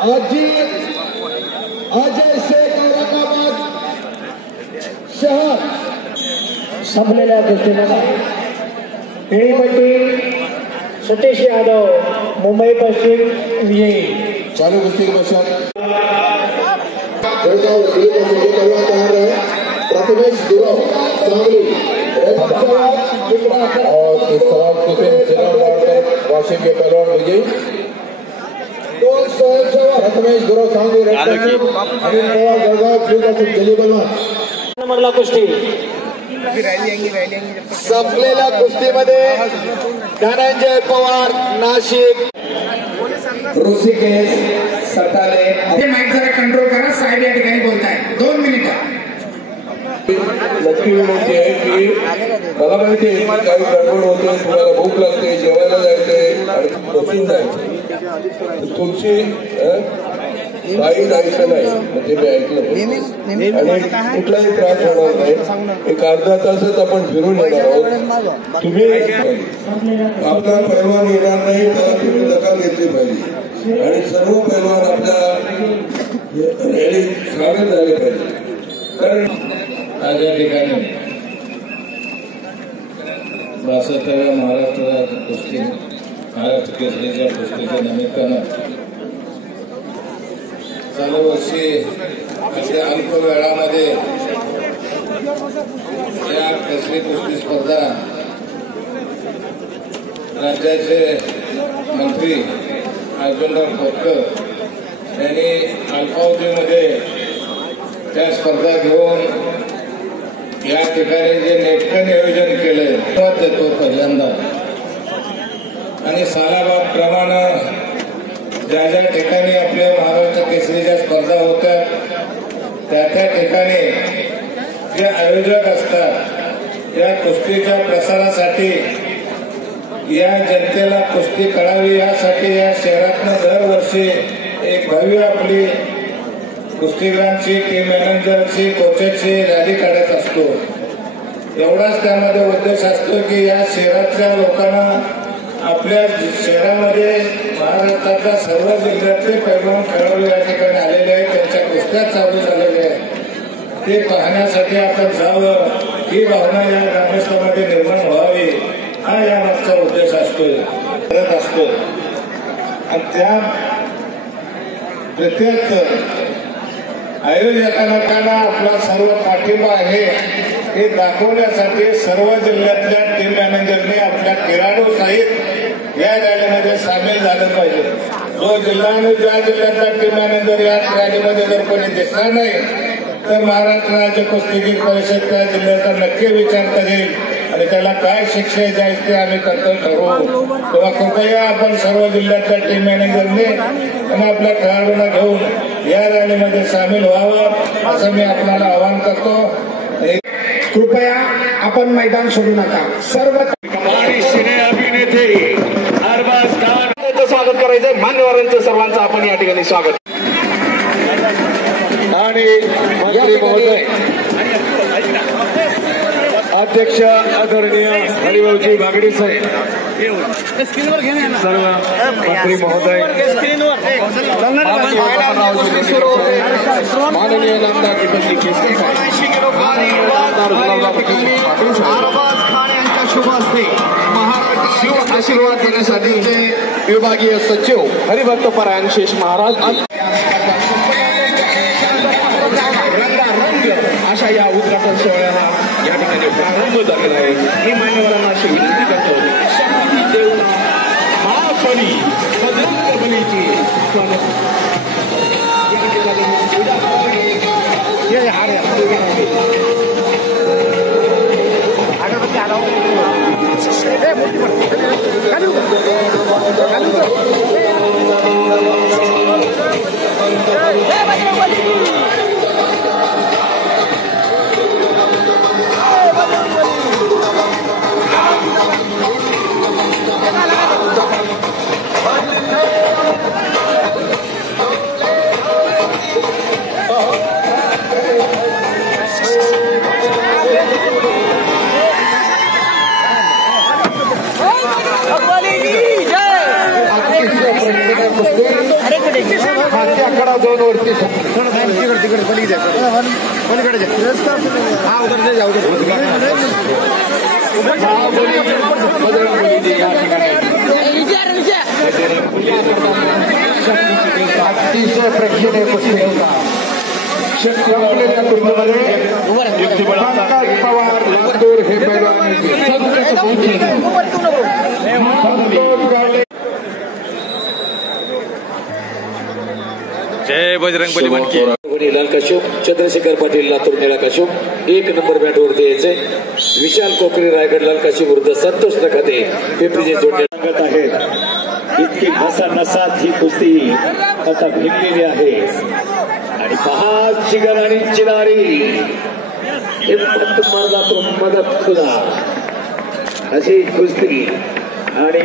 अजय शेख औरंगाबाद शहर संपलेल्या कुस्तीमध्ये पिढीपट्टी सतीश यादव मुंबई पश्चिम विजयी। चालू कुश्ती के पश्चात जळगाव जिले का संजय पहलवान तैयार है। प्रथमेश गुरव सांगली और इस सवाल कुश्ती वाशिम के पहलवान विजय प्रथमेश गुरव सांगली अनिल पवार जळगाव ब्लू का दिल्ली पहलवान नंबरला कुस्ती संपलेल्या कुस्तीमध्ये धनंजय पवार नाशिक ऋषिकेश सटाले माइक जरा कंट्रोल करा। साहेब या ठिकाणी बोलताय 2 मिनिटं। नक्की विनंती आहे की मला माहिती आहे काही गडबड होते, तुम्हाला भूक लागते, जेवायला जायचंय आणि बसून जायचं, तुमची काही जायचं नाही म्हणजे मी ऐकलं आणि कुठलाही त्रास होणार नाही। एक अर्धा तासात आपण फिरून येणार आहोत। तुम्ही आपला पैलवान येणार नाही त्याला तुम्ही दखल घेतली पाहिजे आणि सर्व पैलवान आपल्या रॅलीत सामील झाले पाहिजे। कारण आज या ठिकाणी 62व्या महाराष्ट्र केसरीच्या कुस्तीच्या निमित्तानं चालू वर्षी अशा अल्प वेळामध्ये या केसरी कुस्ती स्पर्धा राज्याचे मंत्री अर्जुनराव खोतकर यांनी अल्पावधीमध्ये त्या स्पर्धा घेऊन या ठिकाणी जे नेटकं नियोजन केलंय देतो पहिल्यांदा आणि सालाबाद प्रमाणे ज्या ज्या ठिकाणी आपल्या महाराष्ट्र केसरीच्या स्पर्धा होत्या त्या त्या ठिकाणी जे आयोजक असतात या कुस्तीच्या प्रसारासाठी या जनतेला कुस्ती कळावी यासाठी या शहरातनं दरवर्षी एक भव्य आपली कुस्तीगरांची टीम मॅनेजरची कोचेसची रॅली काढत असतो। एवढाच त्यामध्ये उद्देश असतो की या शहरातल्या लोकांना आपल्या शहरामध्ये महाराष्ट्राच्या सर्व जिल्ह्यातले पैलवान खेळाडू या ठिकाणी आलेले आहेत, त्यांच्या कुस्त्या चालू झालेल्या आहेत, ते पाहण्यासाठी आपण जावं ही भावना या ग्रामस्थांमध्ये निर्माण व्हावी हा या मागचा उद्देश असतोय करत असतो। आणि त्या प्रत्येक आयोजकांना आपला सर्व पाठिंबा आहे हे दाखवण्यासाठी सर्व जिल्ह्यातल्या टीम मॅनेजरने आपल्या खेळाडू सहित या रॅलीमध्ये सामील झालं पाहिजे। जो जिल्हा आणि ज्या जिल्ह्यातला टीम मॅनेजर या रॅलीमध्ये जर कोणी दिसणार नाही तर महाराष्ट्र राज्य कुस्तीगीर परिषद त्या जिल्ह्याचा नक्की विचार करेल आणि त्याला काय शिक्षा द्यायची ते आम्ही करतो ठरवू। तेव्हा कृपया आपण सर्व जिल्ह्यातल्या टीम मॅनेजरने आणि आपल्या खेळाडूंना घेऊन या रॅलीमध्ये सामील व्हावं असं मी आपल्याला आवाहन करतो। कृपया आपण मैदान सोडू नका। सर्व अभिनेते अरबाज खान यांचं स्वागत करायचंय। मान्यवरांचं सर्वांचं आपण या ठिकाणी स्वागत आणि मंत्री महोदय अध्यक्ष आदरणीय हरिभाऊजी बागडे साहेब, सर्व मंत्री महोदय, माननीय नामदार अरबाज खान यांच्या शुभ हस्ते शिव आशीर्वाद देण्यासाठी विभागीय सचिव हरिभक्तपरायण शेष महाराज अशा या उद्घाटन सोहळ्याला या ठिकाणी प्रारंभ झालेला आहे। मी मान्यवरांना अशी विनंती करतो शक्ती देऊन महाबली बलीची आखाडा 2 वरती अतिशय प्रेक्षणीय कुस्ती शक्यलेल्या कुस्तीमध्ये पंकज पवार लातूर हे पैलवान जय बजरंगबली मनकी. लाल काशोप, चंद्रशेखर पाटील लातूर निळा काशोप 1 नंबर बॅटवरती यायचे. विशाल कोकरे रायगड लाल काशी विरुद्ध संतोष नखाते पिंपरी जोडण्यात आहेत. इतकी नसानसात ही कुस्ती आता भिडलेली आहे आणि पहा चिगन आणि चिनारी मदत खुदा अशी कुस्ती आणि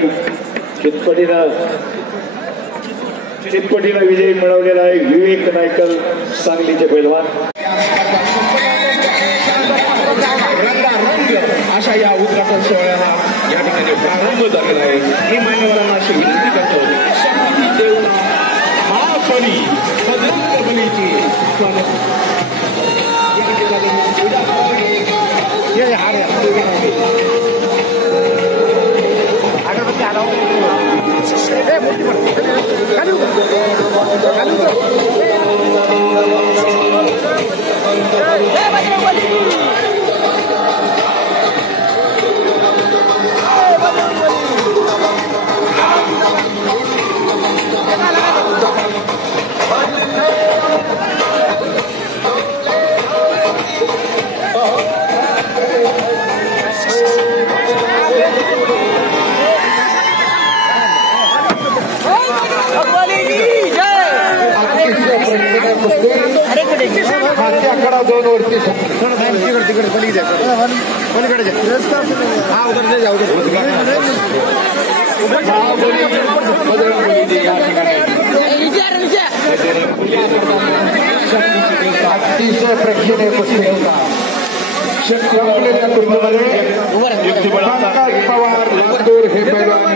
चितपटीनं विजय मिळवलेला आहे विवेक नायकल सांगलीचे पैलवान. अशा या उद्घाटन सोहळ्याला या ठिकाणी प्रारंभ झालेला आहे. मी मान्यवरांना अशी विनंती करतो, शक्ती देवता महाबली बजरंग बलीची आखाडा 2 वरती अतिशय प्रेक्षणीय कुस्ती शक्यलेल्या कुस्तीमध्ये पंकज पवार लातूर हे पैलवान